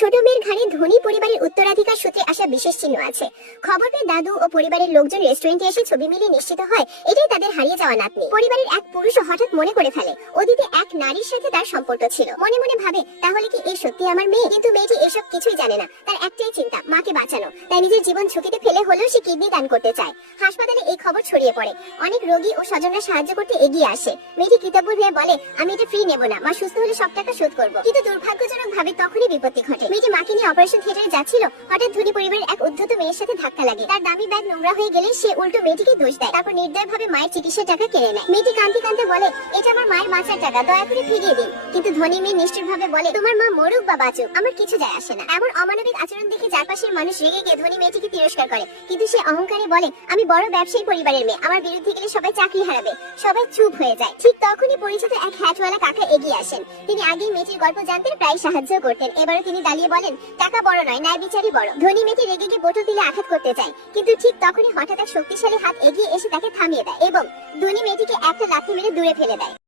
ছোট মেয়ের ঘাড়ে ধনী পরিবারের উত্তরাধিকার সূত্রে আসা বিশেষ চিহ্ন আছে। খবর পেয়ে দাদু ও পরিবারের লোকজন রেস্টুরেন্টে এসে ছবি মিলিয়ে নিশ্চিত হয় এটাই তাদের হারিয়ে যাওয়া নাতনি। পরিবারের এক পুরুষ হঠাৎ মনে করে ফেলে অতীতে এক নারীর সাথে তার সম্পর্ক ছিল। মনে মনে ভাবে তাহলে কি এই সত্যি আমার মেয়ে? কিন্তু মেয়েটি এসব কিছুই জানে না। তার একটাই চিন্তা মাকে বাঁচানো। তাই নিজের জীবন ঝুঁকিতে ফেলে হলেও সে কিডনি দান করতে চায়। হাসপাতালে এই খবর ছড়িয়ে পড়ে। অনেক রোগী ও স্বজনরা সাহায্য করতে এগিয়ে আসে। মেয়েটি কৃতজ্ঞ হয়ে বলে, আমি এটা ফ্রি নেব না, মা সুস্থ হলে সব টাকা শোধ করব। কিন্তু দুর্ভাগ্যজনক ভাবে তখনই বিপত্তি ঘটে। মেয়েটি মাকে নিয়ে অপারেশন থিয়েটারে যাচ্ছিল, হঠাৎ ধনী পরিবারের এক উদ্ধত মেয়ের সাথে ধাক্কা লাগে। তার দামি ব্যাগ নোংরা হয়ে গেলে সে উল্টো মেয়েটিকে দোষ দেয়। তারপর নির্দয়ভাবে মায়ের চিকিৎসার টাকা কেড়ে নেয়। মেয়েটি কাঁদতে কাঁদতে বলে, এটা আমার মায়ের বাঁচার টাকা, দয়া করে ফিরিয়ে দিন। কিন্তু ধনী মেয়ে নিষ্ঠুরভাবে বলে, তোমার মা মরুক বা বাঁচুক, আমার কিছু যায় আসে না। এমন অমানবিক আচরণ দেখে চারপাশের মানুষ রেগে গিয়ে ধনী মেয়েটিকে তিরস্কার করে। কিন্তু সে অহংকারে বলে, আমি বড় ব্যবসায়ী পরিবারের মেয়ে, আমার বিরুদ্ধে গেলে সবাই চাকরি হারাবে। সবাই চুপ হয়ে যায়। ঠিক তখনই পরিচিত এক হ্যাটওয়ালা কাকা এগিয়ে আসেন। তিনি আগেই মেয়েটির গল্প জানতেন, প্রায় সাহায্য করতেন। এবারও তিনি দাঁড়িয়ে বলেন, টাকা বড় নয়, ন্যায় বিচারই বড়। ধনী মেয়েটি রেগে গিয়ে বোতল দিলে আঘাত করতে চায়, কিন্তু ঠিক তখনই হঠাৎ এক শক্তিশালী হাত এগিয়ে এসে তাকে থামিয়ে দেয় এবং ধনী মেয়েটিকে একটা লাথি মেরে দূরে ফেলে দেয়।